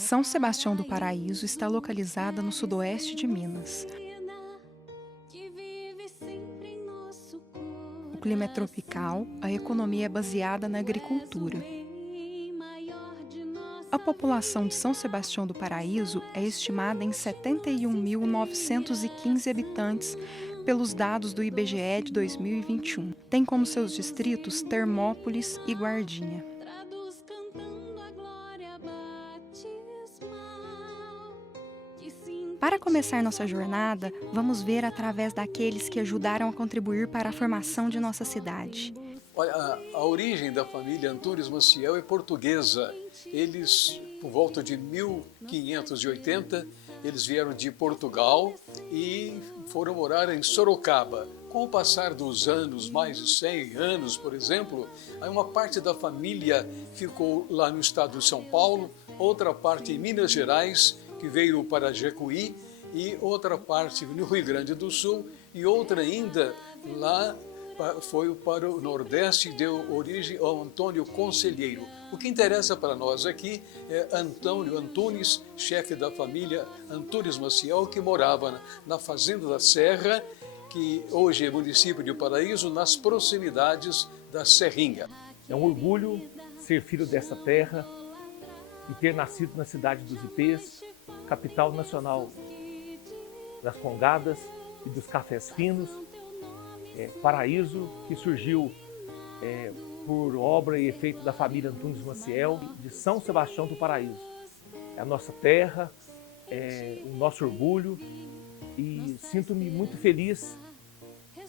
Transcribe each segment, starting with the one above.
São Sebastião do Paraíso está localizada no sudoeste de Minas. O clima é tropical, a economia é baseada na agricultura. A população de São Sebastião do Paraíso é estimada em 71.915 habitantes pelos dados do IBGE de 2021. Tem como seus distritos Termópolis e Guardinha. Para começar nossa jornada, vamos ver através daqueles que ajudaram a contribuir para a formação de nossa cidade. Olha, a origem da família Antunes Maciel é portuguesa. Eles, por volta de 1580, eles vieram de Portugal e foram morar em Sorocaba. Com o passar dos anos, mais de 100 anos, por exemplo, aí uma parte da família ficou lá no estado de São Paulo, outra parte em Minas Gerais, que veio para Jecuí, e outra parte no Rio Grande do Sul, e outra ainda lá foi para o Nordeste e deu origem ao Antônio Conselheiro. O que interessa para nós aqui é Antônio Antunes, chefe da família Antunes Maciel, que morava na Fazenda da Serra, que hoje é município de Paraíso, nas proximidades da Serrinha. É um orgulho ser filho dessa terra e ter nascido na cidade dos Ipês, capital nacional das congadas e dos cafés finos. Paraíso, que surgiu por obra e efeito da família Antunes Maciel, de São Sebastião do Paraíso. É a nossa terra, é o nosso orgulho, e sinto-me muito feliz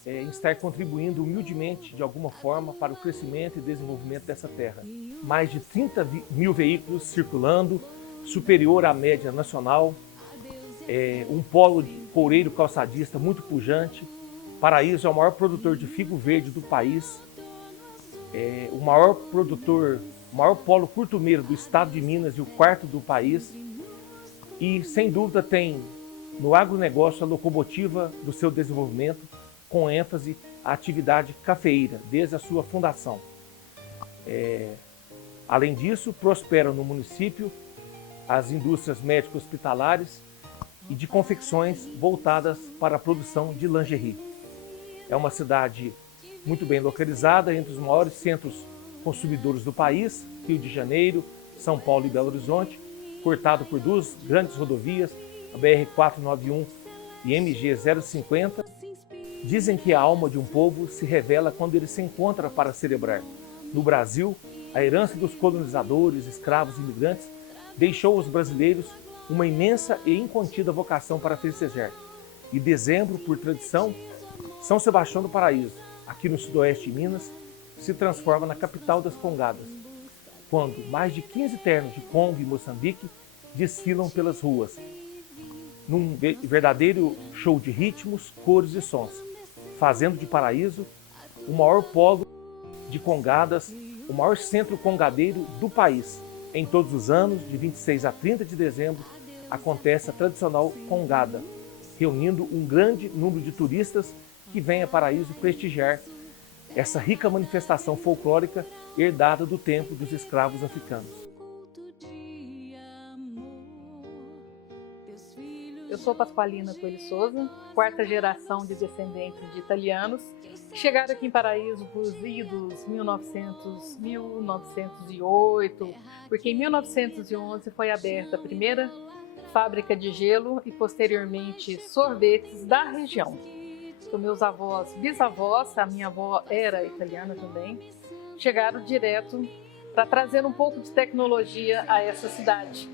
em estar contribuindo humildemente, de alguma forma, para o crescimento e desenvolvimento dessa terra. Mais de 30 mil veículos circulando, superior à média nacional, um polo coureiro calçadista muito pujante. Paraíso é o maior produtor de figo verde do país, o maior polo curtumeiro do estado de Minas e o quarto do país. E, sem dúvida, tem no agronegócio a locomotiva do seu desenvolvimento, com ênfase à atividade cafeeira, desde a sua fundação. Além disso, prosperam no município as indústrias médico-hospitalares e de confecções voltadas para a produção de lingerie. É uma cidade muito bem localizada entre os maiores centros consumidores do país, Rio de Janeiro, São Paulo e Belo Horizonte, cortado por duas grandes rodovias, a BR-491 e MG-050. Dizem que a alma de um povo se revela quando ele se encontra para celebrar. No Brasil, a herança dos colonizadores, escravos e imigrantes deixou aos brasileiros uma imensa e incontida vocação para festejar. E dezembro, por tradição, São Sebastião do Paraíso, aqui no sudoeste de Minas, se transforma na capital das congadas, quando mais de 15 ternos de Congo e Moçambique desfilam pelas ruas, num verdadeiro show de ritmos, cores e sons, fazendo de Paraíso o maior polo de congadas, o maior centro congadeiro do país. Em todos os anos, de 26 a 30 de dezembro, acontece a tradicional congada, reunindo um grande número de turistas que vêm a Paraíso prestigiar essa rica manifestação folclórica herdada do tempo dos escravos africanos. Eu sou Pasqualina Coelho Souza, quarta geração de descendentes de italianos, que chegaram aqui em Paraíso por idos 1908, porque em 1911 foi aberta a primeira fábrica de gelo e posteriormente sorvetes da região. Então, meus avós, bisavós, a minha avó era italiana também, chegaram direto para trazer um pouco de tecnologia a essa cidade.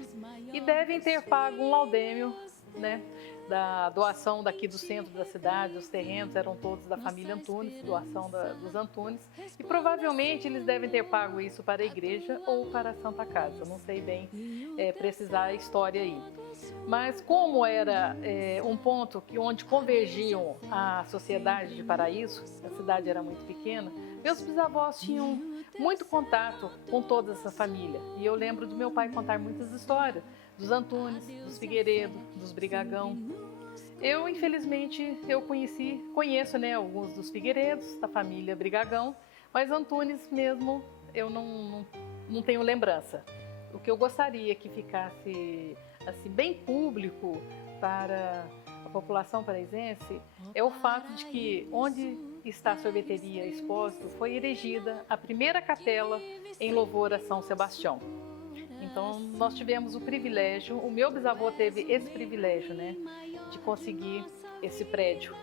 E devem ter pago um laudêmio, né, da doação daqui do centro da cidade. Os terrenos eram todos da família Antunes, doação dos Antunes, e provavelmente eles devem ter pago isso para a igreja ou para a Santa Casa, não sei bem precisar a história aí. Mas como era um ponto onde convergiam a sociedade de Paraíso, a cidade era muito pequena, meus bisavós tinham muito contato com toda essa família. E eu lembro de meu pai contar muitas histórias, dos Antunes, dos Figueiredo, dos Brigagão. Eu, infelizmente, conheço, né, alguns dos Figueiredos, da família Brigagão, mas Antunes mesmo eu não tenho lembrança. o que eu gostaria que ficasse assim, bem público para a população paraisense é o fato de que onde está a sorveteria Expósito foi erigida a primeira capela em louvor a São Sebastião. Então nós tivemos o privilégio, o meu bisavô teve esse privilégio, né, de conseguir esse prédio.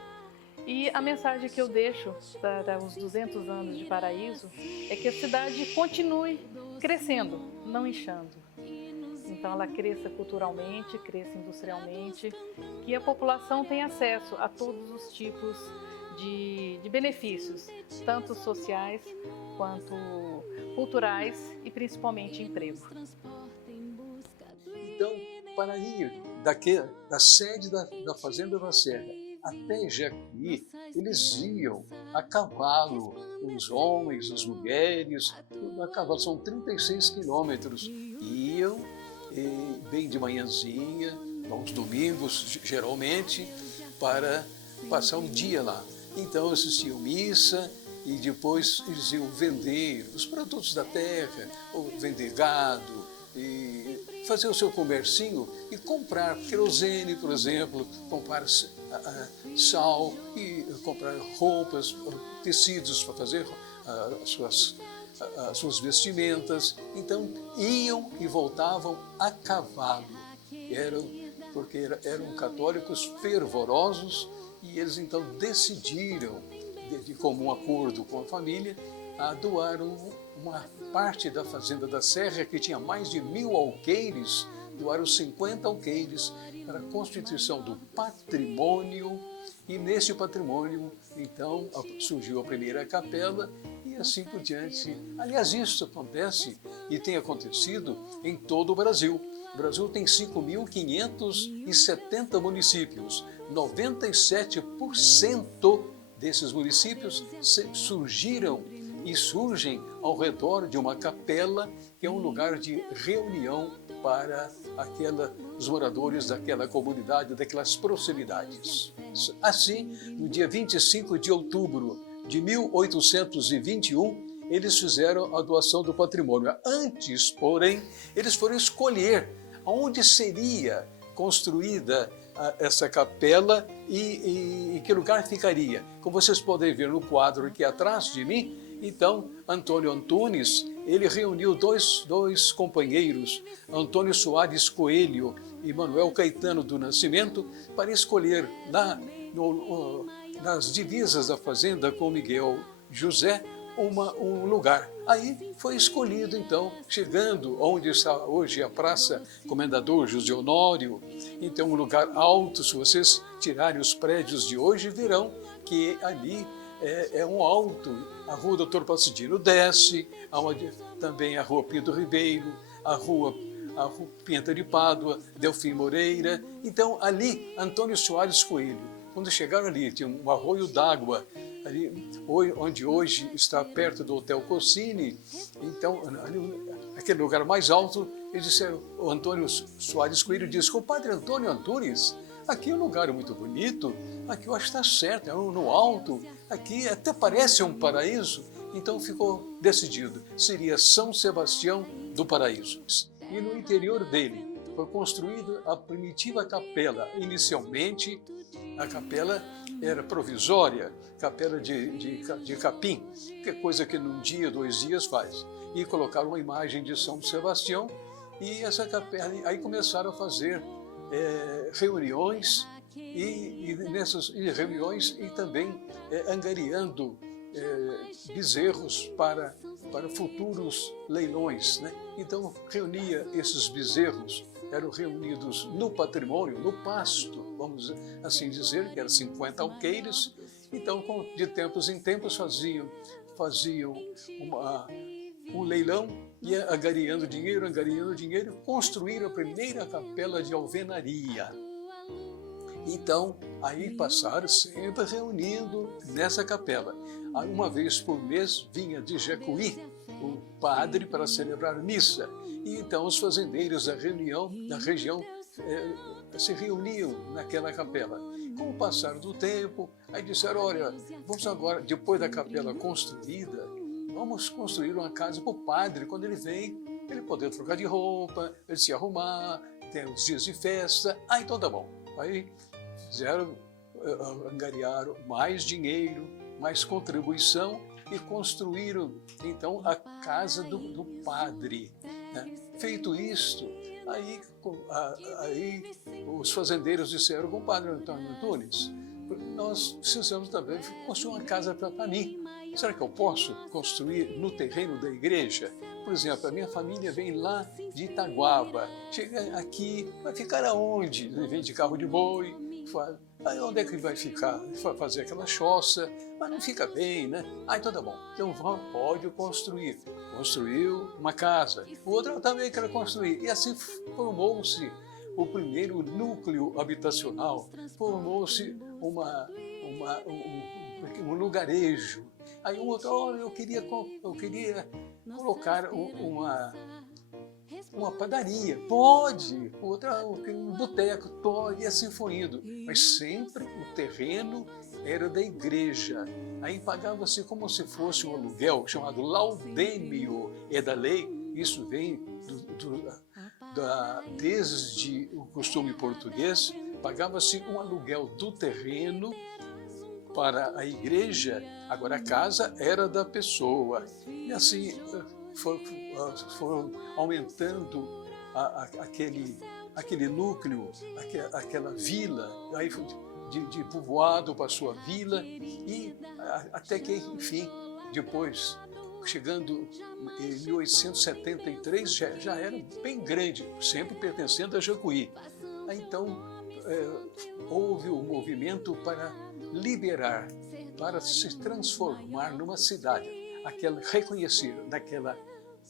E a mensagem que eu deixo para os 200 anos de Paraíso é que a cidade continue crescendo, não inchando. Então ela cresça culturalmente, cresça industrialmente, que a população tenha acesso a todos os tipos de benefícios, tanto sociais quanto culturais e principalmente emprego. Então, para ir da sede da Fazenda da Serra até Jacuí, eles iam a cavalo, os homens, as mulheres, a cavalo, são 36 quilômetros. Iam bem de manhãzinha, aos domingos, geralmente, para passar um dia lá. Então assistiam missa e depois eles iam vender os produtos da terra, ou vender gado, e fazer o seu comercinho e comprar querosene, por exemplo, comprar sal e comprar roupas, tecidos para fazer as suas vestimentas. Então iam e voltavam a cavalo. Porque eram católicos fervorosos e eles então decidiram, de comum acordo com a família, a doar uma parte da Fazenda da Serra, que tinha mais de 1000 alqueires, doaram 50 alqueires para a constituição do patrimônio, e nesse patrimônio, então, surgiu a primeira capela e assim por diante. Aliás, isso acontece e tem acontecido em todo o Brasil. O Brasil tem 5.570 municípios, 97% desses municípios surgiram e surgem ao redor de uma capela, que é um lugar de reunião para os moradores daquela comunidade, daquelas proximidades. Assim, no dia 25 de outubro de 1821, eles fizeram a doação do patrimônio. Antes, porém, eles foram escolher onde seria construída essa capela e que lugar ficaria. Como vocês podem ver no quadro aqui atrás de mim, então, Antônio Antunes, ele reuniu dois companheiros, Antônio Soares Coelho e Manuel Caetano do Nascimento, para escolher nas divisas da fazenda com Miguel José um lugar. Aí foi escolhido, então, chegando onde está hoje a Praça Comendador José Honório, então um lugar alto. Se vocês tirarem os prédios de hoje, verão que ali é um alto. A Rua Doutor Passadino desce, também a Rua Pinto Ribeiro, a Rua Pinta de Pádua, Delfim Moreira. Então, ali, Antônio Soares Coelho. Quando chegaram ali, tinha um arroio d'água, ali, onde hoje está perto do Hotel Cossini. Então, ali, aquele lugar mais alto, eles disseram, o Antônio Soares Coelho disse, compadre Antônio Antunes, aqui é um lugar muito bonito, aqui eu acho que está certo, é no alto, aqui até parece um paraíso. Então ficou decidido, seria São Sebastião do Paraíso. E no interior dele foi construída a primitiva capela. Inicialmente, a capela era provisória, capela de capim, que é coisa que num dia, 2 dias faz. E colocaram uma imagem de São Sebastião e essa capela, aí começaram a fazer reuniões e nessas reuniões e também angariando bezerros para futuros leilões, né? Então reunia esses bezerros, eram reunidos no patrimônio, no pasto, vamos assim dizer, que eram 50 alqueires. Então, de tempos em tempos faziam um leilão e angariando dinheiro, construíram a primeira capela de alvenaria. Então, aí passaram sempre reunindo nessa capela. Uma vez por mês vinha de Jacuí o padre para celebrar missa. E então os fazendeiros da região se reuniam naquela capela. Com o passar do tempo, aí disseram, olha, vamos agora, depois da capela construída, vamos construir uma casa para o padre, quando ele vem ele poder trocar de roupa, ele se arrumar, tem os dias de festa. Então tá bom. Aí fizeram, angariaram mais dinheiro, mais contribuição e construíram então a casa do padre, né? Feito isto, aí os fazendeiros disseram com o padre Antônio Antunes, nós precisamos também construir uma casa para mim. Será que eu posso construir no terreno da igreja? Por exemplo, a minha família vem lá de Itaguaba, chega aqui, vai ficar aonde? Vem de carro de boi, aí onde é que ele vai ficar? Vai fazer aquela choça, mas não fica bem, né? Então tá bom, então pode construir. Construiu uma casa, o outro também quer construir. E assim formou-se o primeiro núcleo habitacional, formou-se um lugarejo. Aí um outro, olha, eu queria colocar uma padaria, pode, outra um boteco, pode, e assim foi indo. Mas sempre o terreno era da igreja. Aí pagava-se como se fosse um aluguel chamado laudêmio, é da lei. Isso vem desde o costume português. Pagava-se um aluguel do terreno para a igreja, agora a casa era da pessoa. E assim foram aumentando aquele núcleo, aquela vila, aí de povoado passou a vila, e até que, enfim, depois, chegando em 1873, já era bem grande, sempre pertencendo a Jacuí. Então, houve um movimento para liberar, para se transformar numa cidade, reconhecer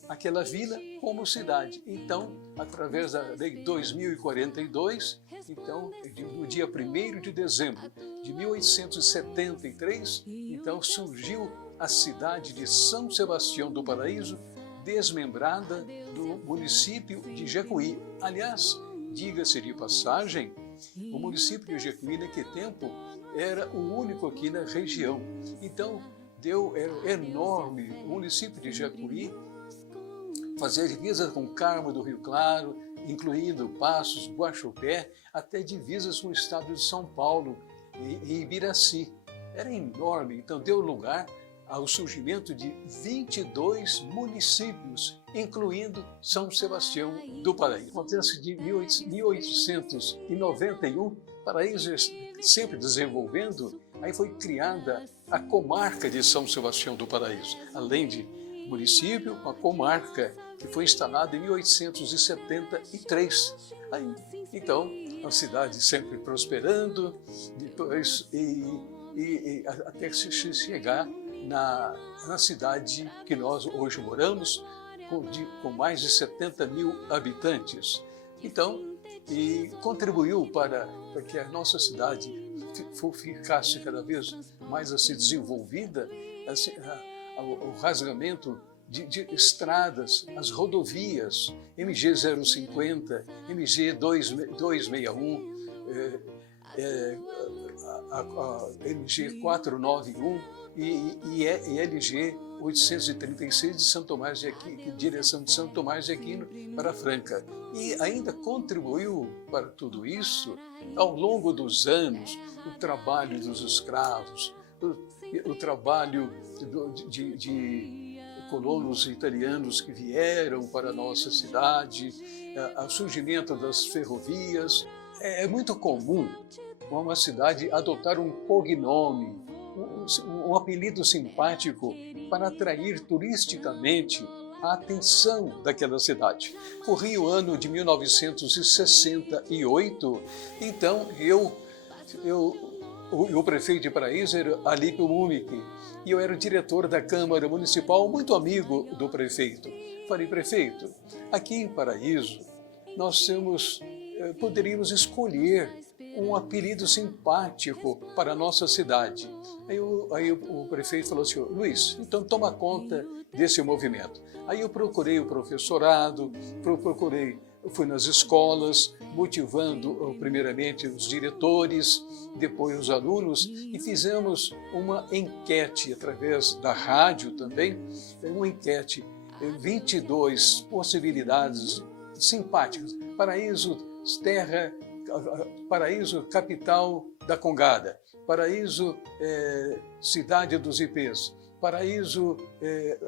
aquela vila como cidade. Então, através da Lei 2042, então, no dia 1º de dezembro de 1873, então surgiu a cidade de São Sebastião do Paraíso, desmembrada do município de Jacuí. Aliás, diga-se de passagem, o município de Jacuí, naquele tempo, era o único aqui na região. Então, era enorme o município de Jacuí, fazia divisa com Carmo do Rio Claro, incluindo Passos, Guaxupé, até divisas com o estado de São Paulo e Ibiraci. Era enorme, então deu lugar ao surgimento de 22 municípios, incluindo São Sebastião do Paraíso. Acontece de 1891, Paraíso sempre desenvolvendo, aí foi criada a comarca de São Sebastião do Paraíso, além de município, uma comarca que foi instalada em 1873. Então, a cidade sempre prosperando, depois, até se chegar na cidade que nós hoje moramos, com mais de 70 mil habitantes. Então, e contribuiu para que a nossa cidade ficasse cada vez mais assim desenvolvida, assim, o rasgamento de estradas, as rodovias, MG 050, MG 261, MG 491 e LG 836 de São Tomás de Aquino, direção de São Tomás de Aquino para Franca. E ainda contribuiu para tudo isso, ao longo dos anos, o trabalho dos escravos, o trabalho de colonos italianos que vieram para a nossa cidade, o surgimento das ferrovias. É muito comum uma cidade adotar um cognome, um apelido simpático para atrair turisticamente a atenção daquela cidade. Corria o ano de 1968, então o prefeito de Paraíso era Alípio Mumic, e eu era o diretor da Câmara Municipal, muito amigo do prefeito. Falei, prefeito, aqui em Paraíso nós poderíamos escolher um apelido simpático para a nossa cidade. Aí o prefeito falou assim, Luiz, então toma conta desse movimento. Aí eu procurei o professorado, fui nas escolas, motivando primeiramente os diretores, depois os alunos, e fizemos uma enquete através da rádio também, uma enquete 22 possibilidades simpáticas. Paraíso, terra, paraíso, capital da Congada. Paraíso, cidade dos ipês. Paraíso,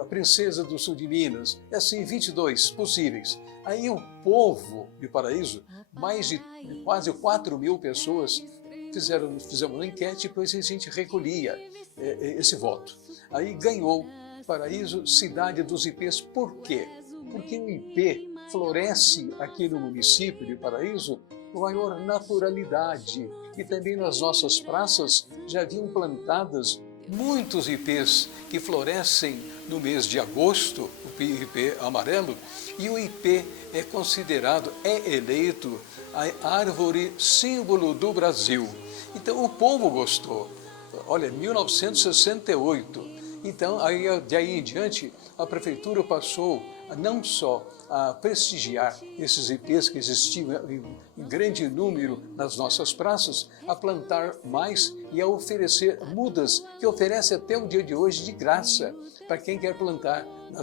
a princesa do sul de Minas. É assim, 22 possíveis. Aí o povo de Paraíso, mais de quase 4.000 pessoas, fizeram uma enquete e depois a gente recolhia esse voto. Aí ganhou Paraíso, cidade dos ipês. Por quê? Porque o ipê floresce aqui no município de Paraíso com maior naturalidade. E também nas nossas praças já haviam plantadas muitos ipês que florescem no mês de agosto, o ipê amarelo, e o ipê é considerado, é eleito a árvore símbolo do Brasil. Então o povo gostou. Olha, 1968. Então, de aí em diante, a prefeitura passou não só a prestigiar esses ipês que existiam em grande número nas nossas praças, a plantar mais e a oferecer mudas, que oferece até o dia de hoje de graça para quem quer plantar na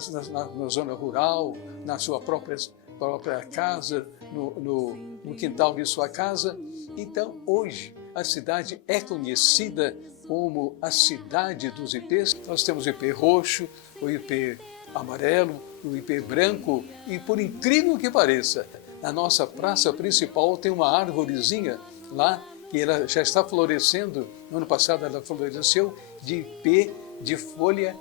zona rural, na sua própria casa, no quintal de sua casa. Então, hoje, a cidade é conhecida como a cidade dos ipês. Nós temos o ipê roxo, o ipê amarelo, o ipê branco e, por incrível que pareça, na nossa praça principal tem uma árvorezinha lá que ela já está florescendo. No ano passado ela floresceu de ipê de folha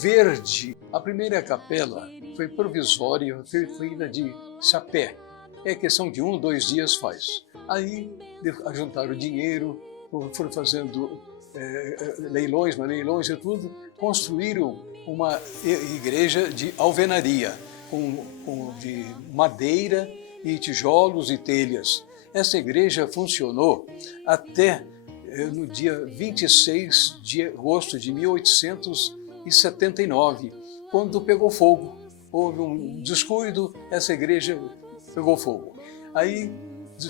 verde. A primeira capela foi provisória, foi feita de sapé. É questão de 1 ou 2 dias faz. Aí juntaram dinheiro, foram fazendo leilões e tudo, construíram uma igreja de alvenaria, de madeira e tijolos e telhas. Essa igreja funcionou até no dia 26 de agosto de 1879, quando pegou fogo. Houve um descuido, essa igreja pegou fogo. Aí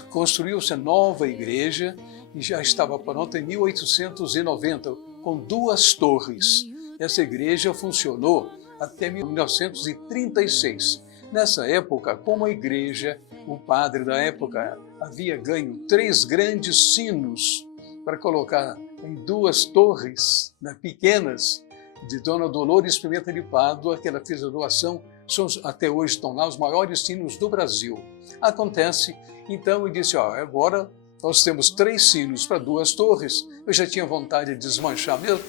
construiu-se a nova igreja e já estava pronta em 1890, com 2 torres. Essa igreja funcionou até 1936. Nessa época, como a igreja, o padre da época havia ganho 3 grandes sinos para colocar em 2 torres pequenas de Dona Dolores Pimenta de Pádua, que ela fez a doação, até hoje estão lá os maiores sinos do Brasil. Acontece, então, eu disse, agora nós temos 3 sinos para 2 torres, eu já tinha vontade de desmanchar mesmo,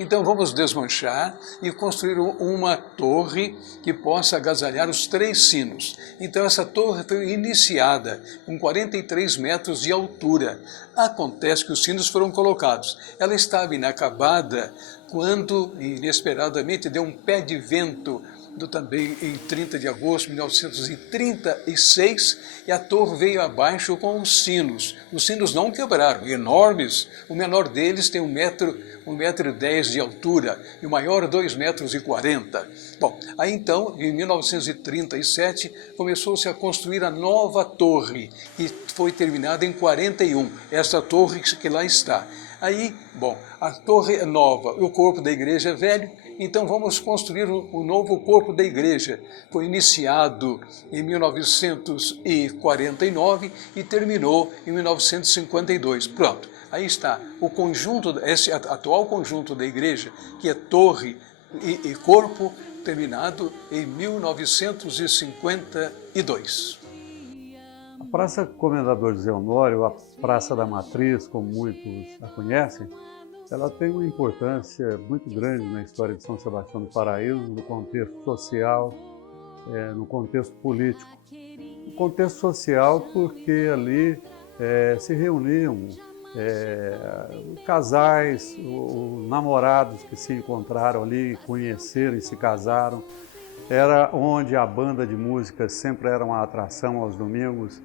então vamos desmanchar e construir uma torre que possa agasalhar os 3 sinos. Então essa torre foi iniciada com 43 metros de altura. Acontece que os sinos foram colocados. Ela estava inacabada quando, inesperadamente, deu um pé de vento também em 30 de agosto de 1936, e a torre veio abaixo com os sinos. Os sinos não quebraram, enormes. O menor deles tem 1,10 m de altura e o maior 2,40 m. Bom, aí então, em 1937, começou-se a construir a nova torre, que foi terminada em 41. Essa torre que lá está. Aí, bom, a torre é nova, o corpo da igreja é velho, então vamos construir o novo corpo da igreja. Foi iniciado em 1949 e terminou em 1952. Pronto, aí está o conjunto, esse atual conjunto da igreja, que é torre e corpo, terminado em 1952. A Praça Comendador José Honório, a Praça da Matriz, como muitos a conhecem, ela tem uma importância muito grande na história de São Sebastião do Paraíso, no contexto social, no contexto político. No contexto social, porque ali se reuniam casais, namorados que se encontraram ali, conheceram e se casaram. Era onde a banda de música sempre era uma atração aos domingos.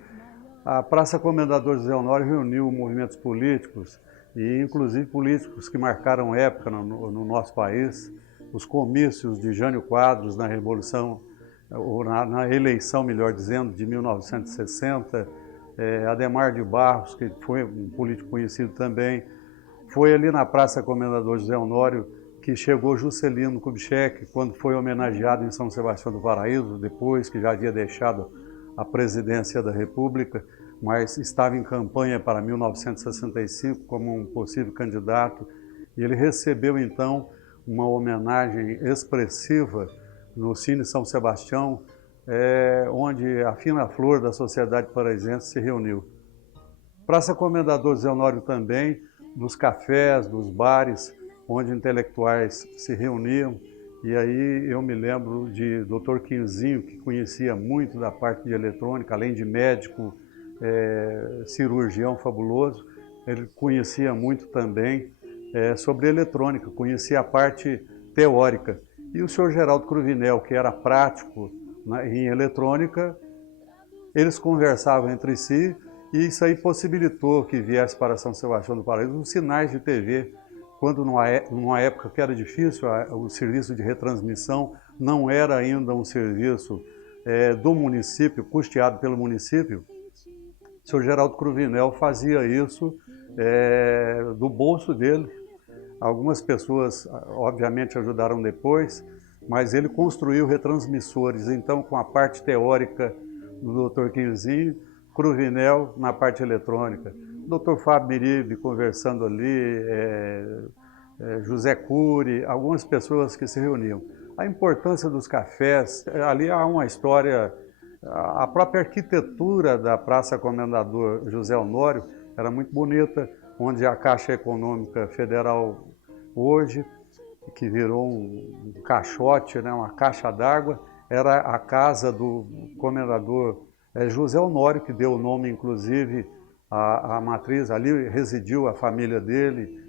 A Praça Comendador José Honório reuniu movimentos políticos, e inclusive políticos que marcaram época no nosso país. Os comícios de Jânio Quadros na Revolução, ou na eleição, melhor dizendo, de 1960, Adhemar de Barros, que foi um político conhecido também, foi ali na Praça Comendador José Honório que chegou Juscelino Kubitschek, quando foi homenageado em São Sebastião do Paraíso, depois que já havia deixado a presidência da República, mas estava em campanha para 1965 como um possível candidato, e ele recebeu então uma homenagem expressiva no Cine São Sebastião, onde a fina flor da sociedade paraisense se reuniu. Praça Comendador José Honório também, dos cafés, dos bares, onde intelectuais se reuniam, e aí eu me lembro de Dr. Quinzinho, que conhecia muito da parte de eletrônica, além de médico, cirurgião fabuloso, ele conhecia muito também sobre eletrônica, conhecia a parte teórica. E o senhor Geraldo Cruvinel, que era prático em eletrônica, eles conversavam entre si e isso aí possibilitou que viesse para São Sebastião do Paraíso os sinais de TV, quando numa época que era difícil, o serviço de retransmissão não era ainda um serviço do município, custeado pelo município. O senhor Geraldo Cruvinel fazia isso do bolso dele. Algumas pessoas, obviamente, ajudaram depois, mas ele construiu retransmissores, então, com a parte teórica do Dr. Quinzinho, Cruvinel na parte eletrônica. Dr. Fábio Miribe conversando ali, José Cury, algumas pessoas que se reuniam. A importância dos cafés, ali há uma história, a própria arquitetura da Praça Comendador José Honório era muito bonita, onde a Caixa Econômica Federal hoje, que virou um caixote, né, uma caixa d'água, era a casa do comendador José Honório, que deu o nome, inclusive, à matriz, ali residiu a família dele.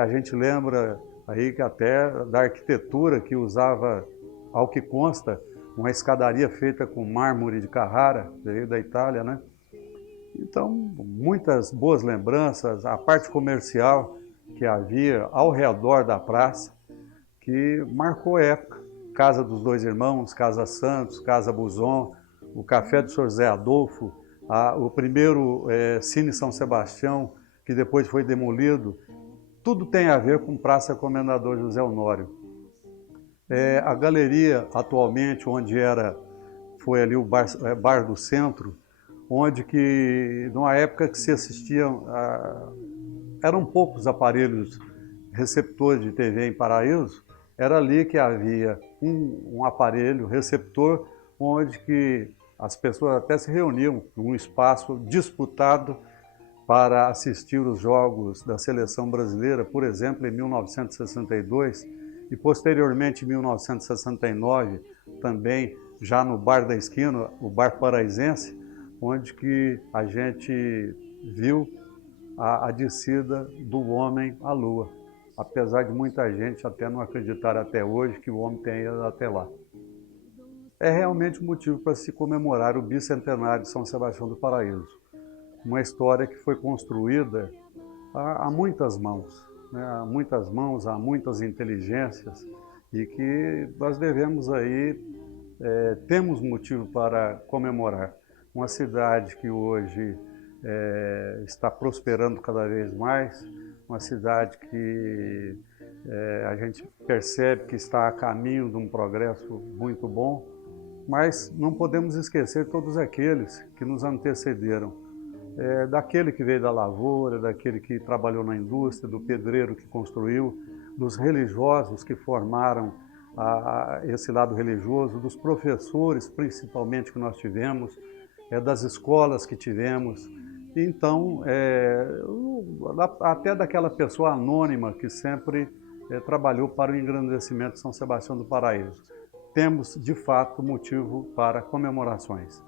A gente lembra aí que até da arquitetura que usava, ao que consta, uma escadaria feita com mármore de Carrara, veio da Itália, né? Então, muitas boas lembranças, a parte comercial que havia ao redor da praça, que marcou época. Casa dos Dois Irmãos, Casa Santos, Casa Buzon, o Café do Sr. Zé Adolfo, o primeiro Cine São Sebastião, que depois foi demolido, tudo tem a ver com Praça Comendador José Honório. A galeria, atualmente, onde foi ali o bar do Centro, onde que, numa época que se assistiam, eram poucos aparelhos receptores de TV em Paraíso, era ali que havia um aparelho receptor, onde que as pessoas até se reuniam num espaço disputado para assistir os jogos da seleção brasileira, por exemplo, em 1962 e posteriormente em 1969, também já no Bar da Esquina, o Bar Paraisense, onde que a gente viu a descida do homem à Lua, apesar de muita gente até não acreditar até hoje que o homem tenha ido até lá. É realmente um motivo para se comemorar o bicentenário de São Sebastião do Paraíso. Uma história que foi construída a muitas mãos, né? A muitas mãos, a muitas inteligências, e que nós devemos aí, temos motivo para comemorar. Uma cidade que hoje está prosperando cada vez mais, uma cidade que a gente percebe que está a caminho de um progresso muito bom, mas não podemos esquecer todos aqueles que nos antecederam. Daquele que veio da lavoura, daquele que trabalhou na indústria, do pedreiro que construiu, dos religiosos que formaram esse lado religioso, dos professores principalmente que nós tivemos, das escolas que tivemos. Então, até daquela pessoa anônima que sempre trabalhou para o engrandecimento de São Sebastião do Paraíso. Temos, de fato, motivo para comemorações.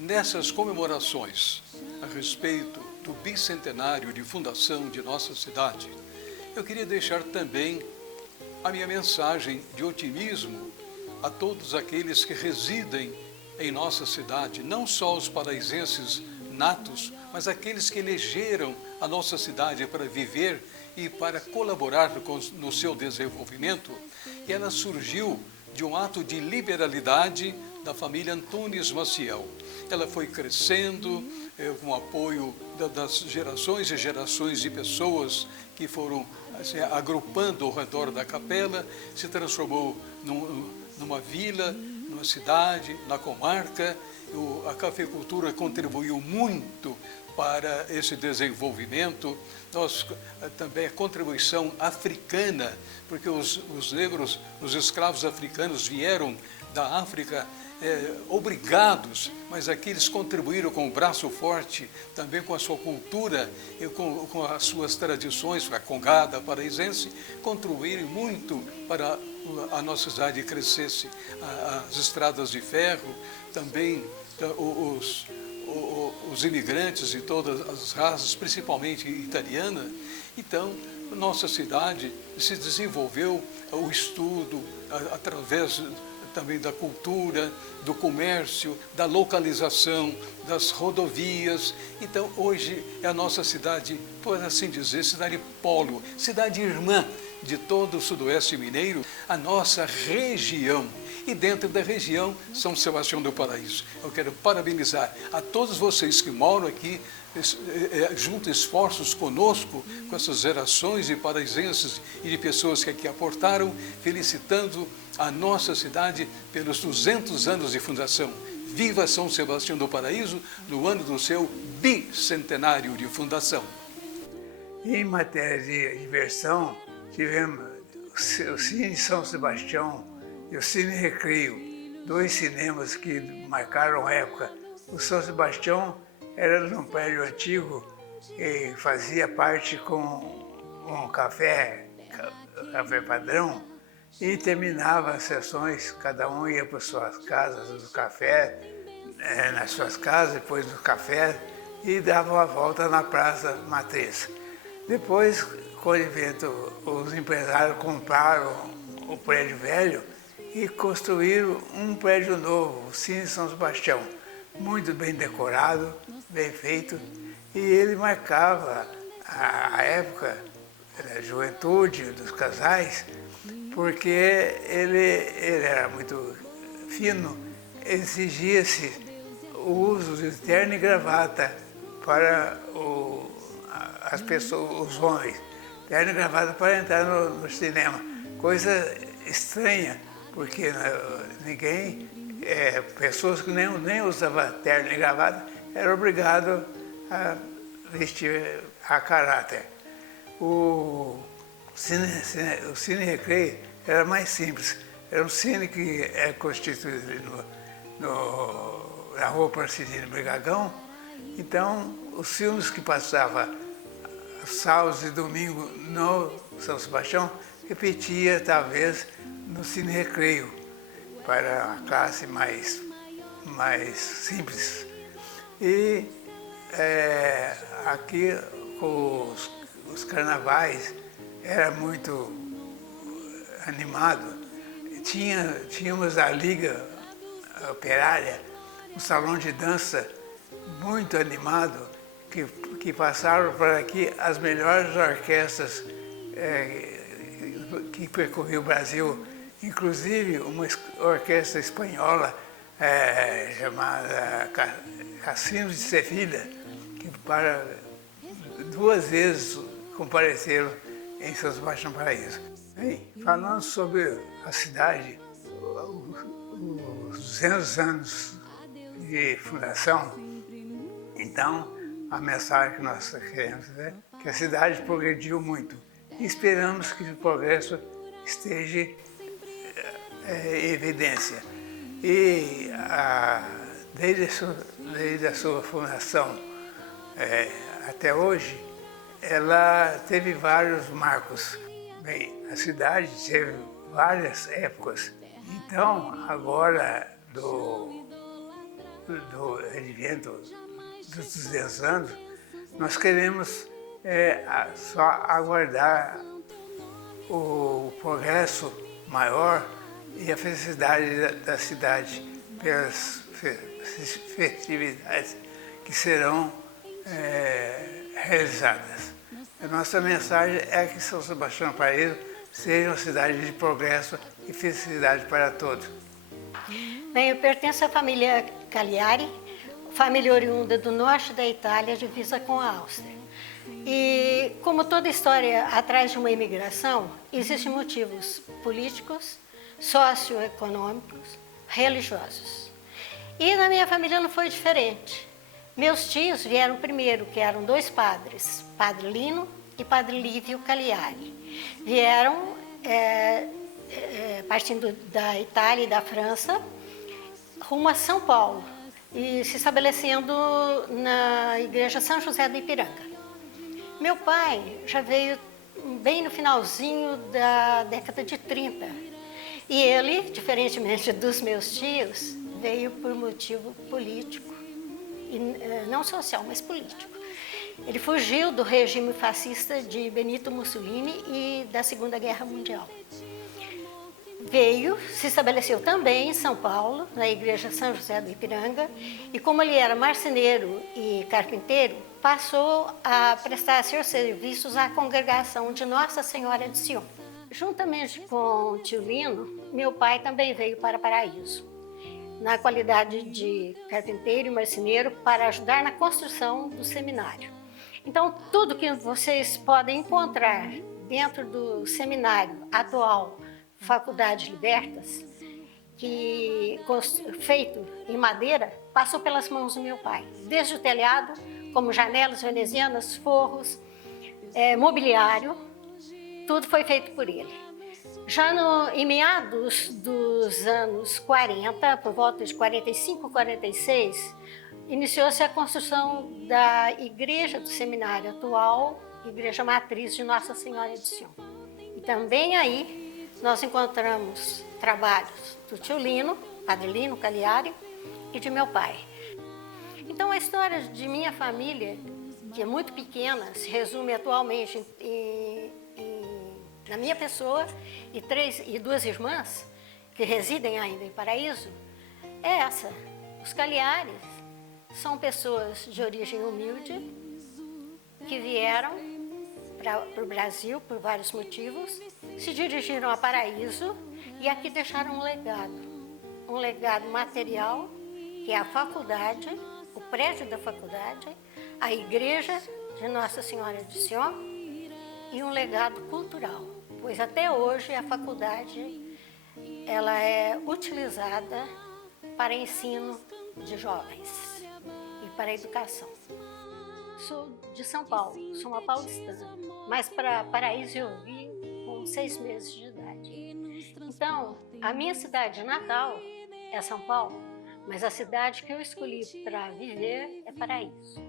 Nessas comemorações a respeito do bicentenário de fundação de nossa cidade, eu queria deixar também a minha mensagem de otimismo a todos aqueles que residem em nossa cidade, não só os paraisenses natos, mas aqueles que elegeram a nossa cidade para viver e para colaborar no seu desenvolvimento. E ela surgiu de um ato de liberalidade da família Antunes Maciel. Ela foi crescendo com o apoio das gerações e gerações de pessoas que foram assim, agrupando ao redor da capela, se transformou numa vila, numa cidade, na comarca. A cafeicultura contribuiu muito para esse desenvolvimento. Também a contribuição africana, porque os negros, os escravos africanos vieram da África obrigados, mas aqui eles contribuíram com o braço forte, também com a sua cultura e com as suas tradições, a congada paraisense, contribuíram muito para a nossa cidade crescesse. As estradas de ferro, também os imigrantes de todas as raças, principalmente italiana. Então, nossa cidade se desenvolveu o estudo através também da cultura, do comércio, da localização, das rodovias. Então, hoje é a nossa cidade, por assim dizer, cidade polo, cidade irmã de todo o sudoeste mineiro, a nossa região. E dentro da região, São Sebastião do Paraíso. Eu quero parabenizar a todos vocês que moram aqui, juntam esforços conosco, com essas gerações de paraisenses e de pessoas que aqui aportaram, felicitando a nossa cidade pelos 200 anos de fundação. Viva São Sebastião do Paraíso no ano do seu bicentenário de fundação. Em matéria de diversão, tivemos o Cine São Sebastião e o Cine Recreio, dois cinemas que marcaram época. O São Sebastião era num prédio antigo e fazia parte com um café padrão, e terminava as sessões, cada um ia para suas casas, do café, nas suas casas, depois do café, e dava uma volta na Praça Matriz. Depois, com o evento, os empresários compraram o prédio velho e construíram um prédio novo, o Cine São Sebastião, muito bem decorado, bem feito, e ele marcava a época da juventude, dos casais, porque ele era muito fino, exigia-se o uso de terno e gravata para as pessoas, os homens, terno e gravata para entrar no cinema, coisa estranha, porque pessoas que nem usavam terno e gravata eram obrigadas a vestir a caráter. O Cine Recreio era mais simples, era um cine que é constituído na Rua Parcidino Brigagão. Então, os filmes que passavam sábados e domingos no São Sebastião repetia, talvez, no Cine Recreio, para a classe mais simples. E aqui, com os carnavais, era muito animado. Tínhamos a Liga Operária, um salão de dança muito animado, que passaram por aqui as melhores orquestras que percorriam o Brasil, inclusive uma orquestra espanhola chamada Cassinos de Sevilha, que duas vezes compareceram em São Sebastião do Paraíso. Bem, falando sobre a cidade, os 200 anos de fundação, então a mensagem que nós queremos é que a cidade progrediu muito e esperamos que o progresso esteja em evidência. E desde a sua fundação até hoje, ela teve vários marcos. Bem, a cidade teve várias épocas. Então, agora, do advento dos 200 anos, nós queremos só aguardar o progresso maior e a felicidade da cidade pelas festividades que serão realizadas. A nossa mensagem é que São Sebastião do Paraíso seja uma cidade de progresso e felicidade para todos. Bem, eu pertenço à família Cagliari, família oriunda do norte da Itália, divisa com a Áustria. E como toda história atrás de uma imigração, existem motivos políticos, socioeconômicos, religiosos. E na minha família não foi diferente. Meus tios vieram primeiro, que eram dois padres, Padre Lino e Padre Lívio Cagliari. Vieram partindo da Itália e da França, rumo a São Paulo, e se estabelecendo na Igreja São José do Ipiranga. Meu pai já veio bem no finalzinho da década de 30. E ele, diferentemente dos meus tios, veio por motivo político, e não social, mas político. Ele fugiu do regime fascista de Benito Mussolini e da Segunda Guerra Mundial. Veio, se estabeleceu também em São Paulo, na Igreja São José do Ipiranga, e como ele era marceneiro e carpinteiro, passou a prestar seus serviços à congregação de Nossa Senhora de Sion. Juntamente com o tio Lino, meu pai também veio para Paraíso, na qualidade de carpinteiro e marceneiro, para ajudar na construção do seminário. Então, tudo que vocês podem encontrar dentro do seminário atual, Faculdade Libertas, feito em madeira, passou pelas mãos do meu pai. Desde o telhado, como janelas venezianas, forros, mobiliário, tudo foi feito por ele. Já em meados dos anos 40, por volta de 45, 46, iniciou-se a construção da igreja do seminário atual, Igreja Matriz de Nossa Senhora de Sion. E também aí nós encontramos trabalhos do tio Lino, Padre Lino Cagliari, e de meu pai. Então a história de minha família, que é muito pequena, se resume atualmente na minha pessoa e duas irmãs que residem ainda em Paraíso, é essa. Os Cagliaris são pessoas de origem humilde que vieram para o Brasil por vários motivos, se dirigiram a Paraíso e aqui deixaram um legado material, que é a faculdade, o prédio da faculdade, a igreja de Nossa Senhora de Sion e um legado cultural, pois até hoje a faculdade ela é utilizada para ensino de jovens e para a educação. Sou de São Paulo, sou uma paulistana, mas para Paraíso eu vim com 6 meses de idade. Então, a minha cidade natal é São Paulo, mas a cidade que eu escolhi para viver é Paraíso.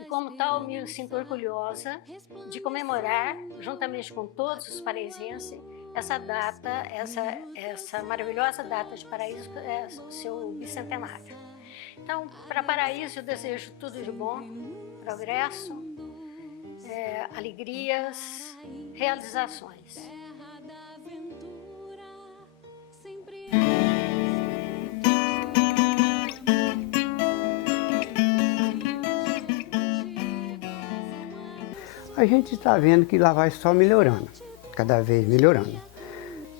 E como tal, me sinto orgulhosa de comemorar, juntamente com todos os paraisenses, essa data, essa maravilhosa data de Paraíso, é seu bicentenário. Então, para Paraíso eu desejo tudo de bom, progresso, alegrias, realizações. A gente está vendo que lá vai só melhorando, cada vez melhorando.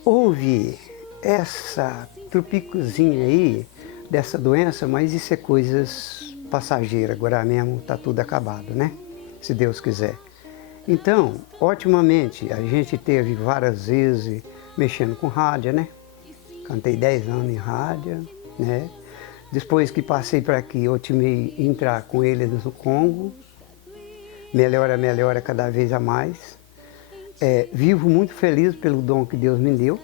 Houve essa trupicozinha aí dessa doença, mas isso é coisas passageiras, agora mesmo está tudo acabado, né? Se Deus quiser. Então, otimamente, a gente teve várias vezes mexendo com rádio, né? Cantei 10 anos em rádio, né? Depois que passei para aqui, eu otimei entrar com eles no Congo. Melhora cada vez a mais. Vivo muito feliz pelo dom que Deus me deu,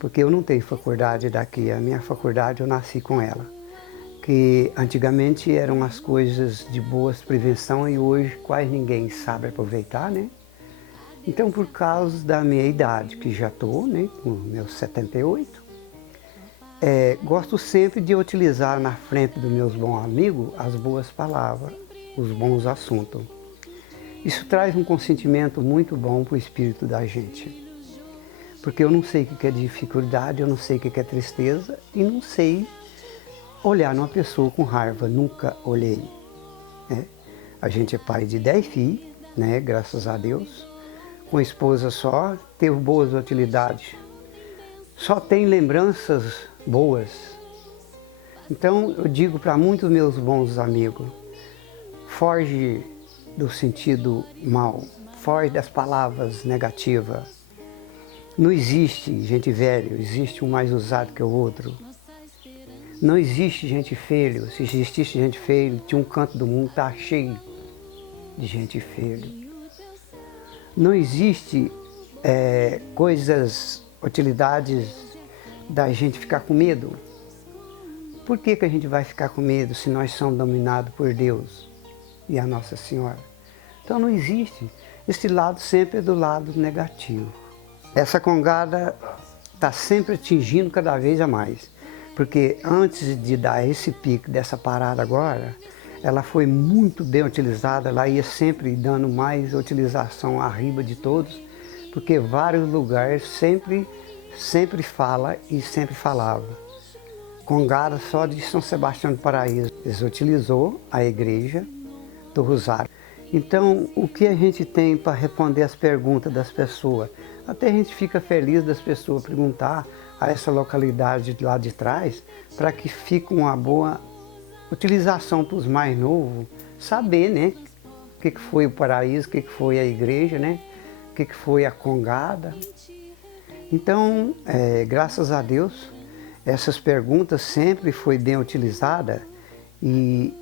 porque eu não tenho faculdade daqui, a minha faculdade eu nasci com ela. Que antigamente eram as coisas de boas prevenção e hoje quase ninguém sabe aproveitar, né? Então, por causa da minha idade, que já estou, né, com meus 78, gosto sempre de utilizar na frente dos meus bons amigos as boas palavras, os bons assuntos. Isso traz um consentimento muito bom para o espírito da gente. Porque eu não sei o que é dificuldade, eu não sei o que é tristeza e não sei olhar numa pessoa com raiva, nunca olhei. Né? A gente é pai de 10 filhos, né? Graças a Deus. Com esposa só, teve boas utilidades. Só tem lembranças boas. Então eu digo para muitos meus bons amigos, foge do sentido mal, foge das palavras negativas. Não existe gente velha, existe um mais usado que o outro. Não existe gente feia. Se existisse gente feia, tinha um canto do mundo tá cheio de gente feia. Não existe coisas, utilidades da gente ficar com medo. Por que a gente vai ficar com medo se nós somos dominados por Deus e a Nossa Senhora? Então não existe. Esse lado sempre é do lado negativo. Essa congada está sempre atingindo cada vez a mais. Porque antes de dar esse pico dessa parada agora, ela foi muito bem utilizada, ela ia sempre dando mais utilização arriba de todos, porque vários lugares sempre fala e sempre falava. Congada só de São Sebastião do Paraíso. Eles utilizou a igreja do Rosário. Então, o que a gente tem para responder as perguntas das pessoas? Até a gente fica feliz das pessoas perguntar a essa localidade lá de trás, para que fique uma boa utilização para os mais novos, saber, né, o que foi o paraíso, o que foi a igreja, né, o que foi a congada. Então, graças a Deus, essas perguntas sempre foi bem utilizada e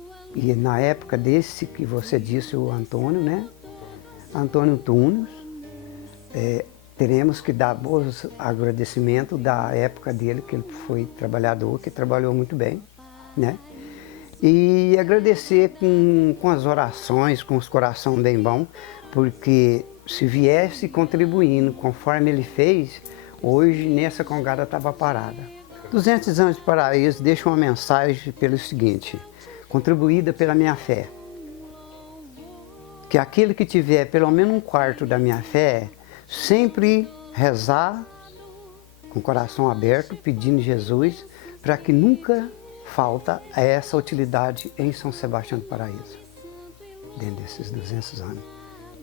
na época desse que você disse, o Antônio, né, Antônio Tunes, teremos que dar bons agradecimentos da época dele, que ele foi trabalhador, que trabalhou muito bem, né? E agradecer com as orações, com os corações bem bons, porque se viesse contribuindo conforme ele fez, hoje nessa congada estava parada. 200 anos de Paraíso deixa uma mensagem pelo seguinte: contribuída pela minha fé. Que aquele que tiver pelo menos um quarto da minha fé, sempre rezar com o coração aberto, pedindo Jesus, para que nunca falta essa utilidade em São Sebastião do Paraíso. Dentro desses 200 anos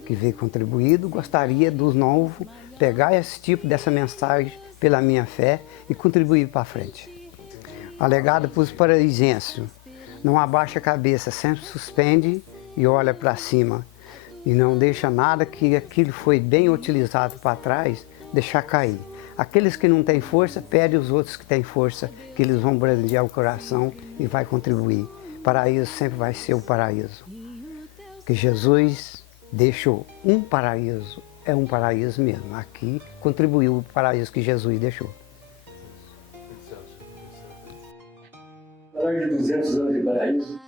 que veio contribuído, gostaria dos novos pegar esse tipo dessa mensagem pela minha fé e contribuir para frente. Alegado para os paraisenses, não abaixa a cabeça, sempre suspende e olha para cima. E não deixa nada que aquilo foi bem utilizado para trás, deixar cair. Aqueles que não têm força, pede aos outros que têm força, que eles vão brandear o coração e vai contribuir. Paraíso sempre vai ser o paraíso. Que Jesus deixou um paraíso, é um paraíso mesmo. Aqui contribuiu o paraíso que Jesus deixou. Falar de 200 anos de Paraíso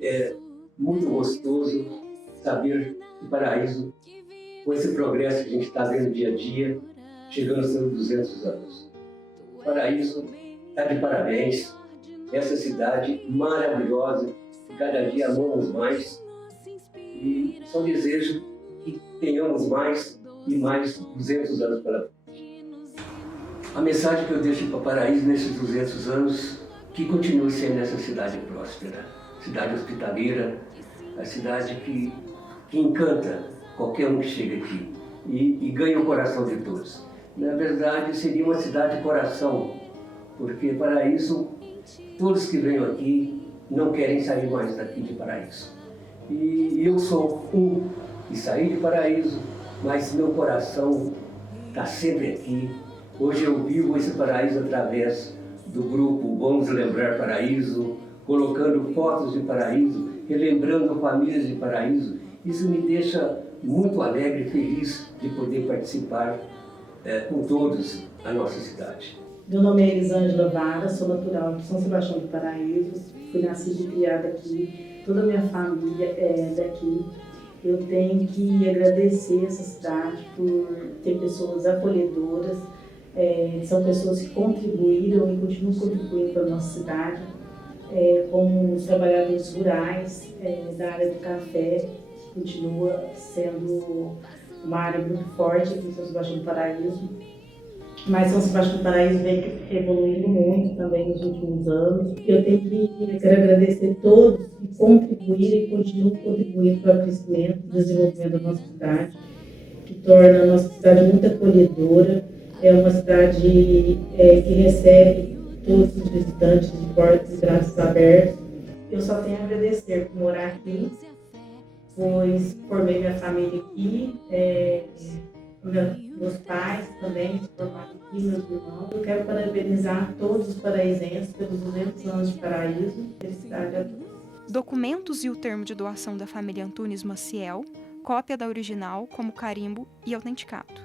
é muito gostoso saber que Paraíso, com esse progresso que a gente está vendo dia a dia, chegando aos seus 200 anos. Paraíso está de parabéns, essa cidade maravilhosa, que cada dia amamos mais, e só desejo que tenhamos mais e mais 200 anos pela frente. A mensagem que eu deixo para Paraíso nesses 200 anos, que continue sendo essa cidade próspera, cidade hospitaleira, a cidade que encanta qualquer um que chega aqui e ganha o coração de todos. Na verdade, seria uma cidade coração, porque Paraíso, todos que vêm aqui não querem sair mais daqui de Paraíso. E eu sou um que saí de Paraíso, mas meu coração está sempre aqui. Hoje eu vivo esse Paraíso através do grupo Vamos Lembrar Paraíso, colocando fotos de Paraíso, relembrando famílias de Paraíso. Isso me deixa muito alegre e feliz de poder participar com todos a nossa cidade. Meu nome é Elisângela Vara, sou natural de São Sebastião do Paraíso, fui nascida e criada aqui, toda a minha família é daqui. Eu tenho que agradecer essa cidade por ter pessoas acolhedoras, são pessoas que contribuíram e continuam contribuindo para a nossa cidade, como os trabalhadores rurais da área do café, continua sendo uma área muito forte aqui em São Sebastião do Paraíso. Mas São Sebastião do Paraíso vem evoluindo muito também nos últimos anos. Eu quero agradecer todos que contribuíram e continuam contribuindo para o crescimento e desenvolvimento da nossa cidade, que torna a nossa cidade muito acolhedora. É uma cidade que recebe todos os visitantes de portas e braços abertos. Eu só tenho a agradecer por morar aqui, pois formei minha família aqui, meus pais também se formaram aqui, meus irmãos. Eu quero parabenizar todos os paraizenses pelos 200 anos de Paraíso. Felicidade a todos. Documentos e o termo de doação da família Antunes Maciel, cópia da original como carimbo e autenticado.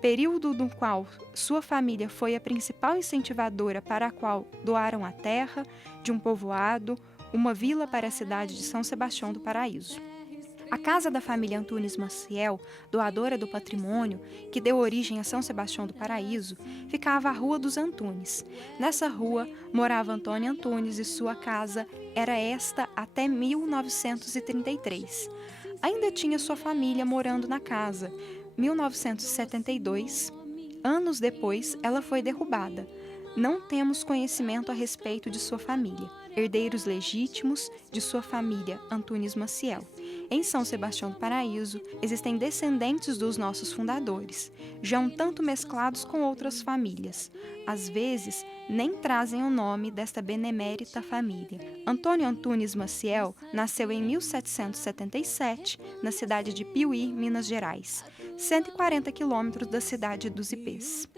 Período no qual sua família foi a principal incentivadora para a qual doaram a terra de um povoado, uma vila para a cidade de São Sebastião do Paraíso. A casa da família Antunes Maciel, doadora do patrimônio, que deu origem a São Sebastião do Paraíso, ficava à Rua dos Antunes. Nessa rua morava Antônio Antunes e sua casa era esta até 1933. Ainda tinha sua família morando na casa. 1972, anos depois, ela foi derrubada. Não temos conhecimento a respeito de sua família, herdeiros legítimos de sua família Antunes Maciel. Em São Sebastião do Paraíso, existem descendentes dos nossos fundadores, já um tanto mesclados com outras famílias. Às vezes, nem trazem o nome desta benemérita família. Antônio Antunes Maciel nasceu em 1777, na cidade de Piuí, Minas Gerais, 140 quilômetros da cidade dos Ipês.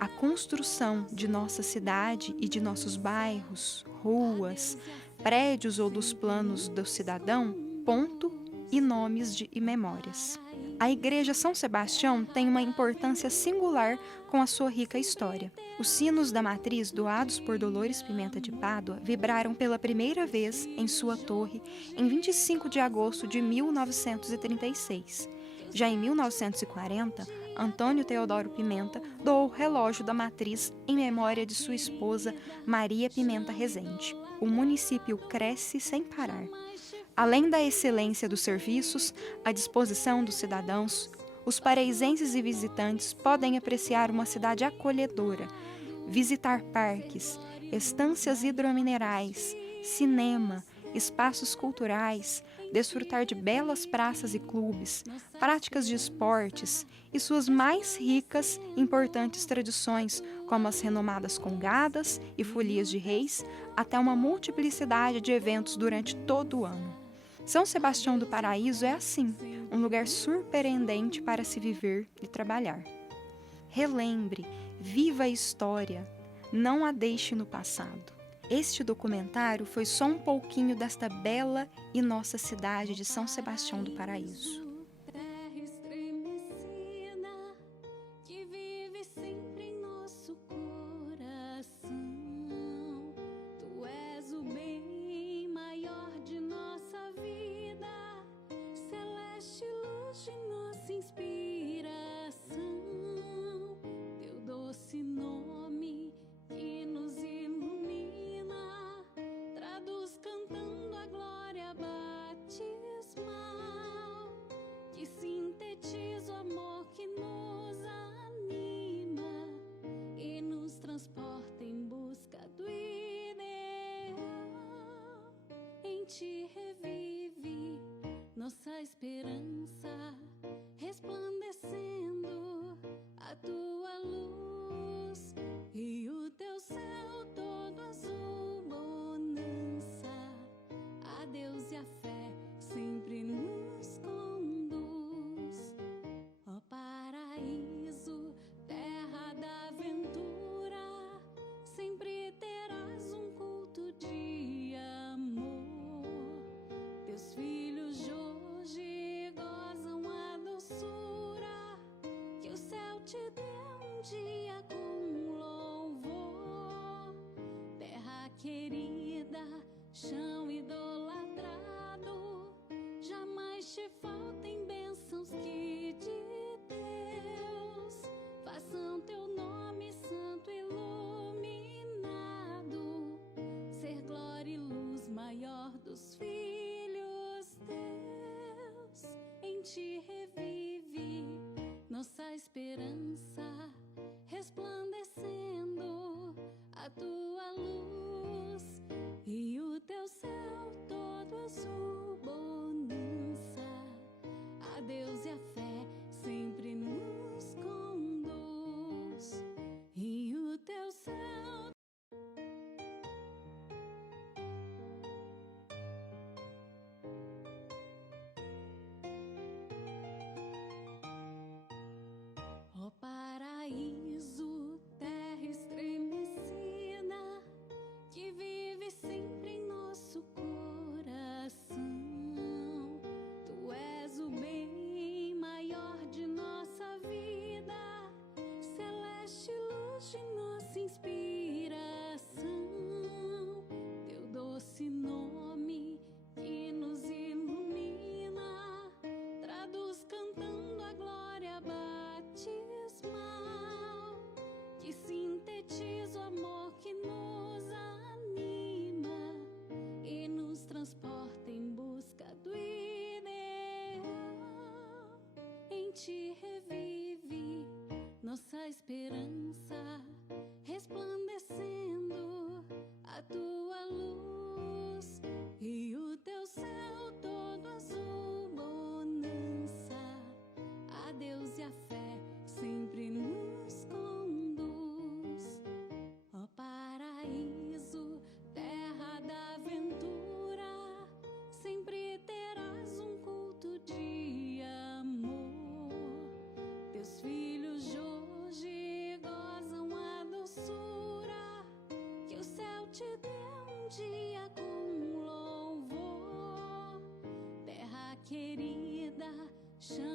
A construção de nossa cidade e de nossos bairros, ruas, prédios ou dos planos do cidadão, ponto e nomes e memórias. A Igreja São Sebastião tem uma importância singular com a sua rica história. Os sinos da matriz doados por Dolores Pimenta de Pádua vibraram pela primeira vez em sua torre em 25 de agosto de 1936. Já em 1940, Antônio Teodoro Pimenta doou o relógio da matriz em memória de sua esposa Maria Pimenta Rezende. O município cresce sem parar. Além da excelência dos serviços, à disposição dos cidadãos, os paraizenses e visitantes podem apreciar uma cidade acolhedora, visitar parques, estâncias hidrominerais, cinema, espaços culturais, desfrutar de belas praças e clubes, práticas de esportes e suas mais ricas e importantes tradições, como as renomadas congadas e folias de reis, até uma multiplicidade de eventos durante todo o ano. São Sebastião do Paraíso é assim, um lugar surpreendente para se viver e trabalhar. Relembre, viva a história, não a deixe no passado. Este documentário foi só um pouquinho desta bela e nossa cidade de São Sebastião do Paraíso. Te revive nossa esperança, resplandecendo a tua luz e o teu céu todo azul, bonança. A Deus e a fé sempre nos conduz. Ó paraíso, terra da aventura, sempre terás um culto de amor. Teus filhos de hoje gozam a doçura que o céu te deu um dia com louvor. Terra querida, chão idolatrado, jamais te faltem bênçãos que de Deus façam teu nome santo iluminado, ser glória e luz maior dos filhos. Te revive nossa esperança, resplandecendo a tua luz e o teu céu todo azul, bonança. A Deus e a fé sempre nos conduz e o teu céu querida, chama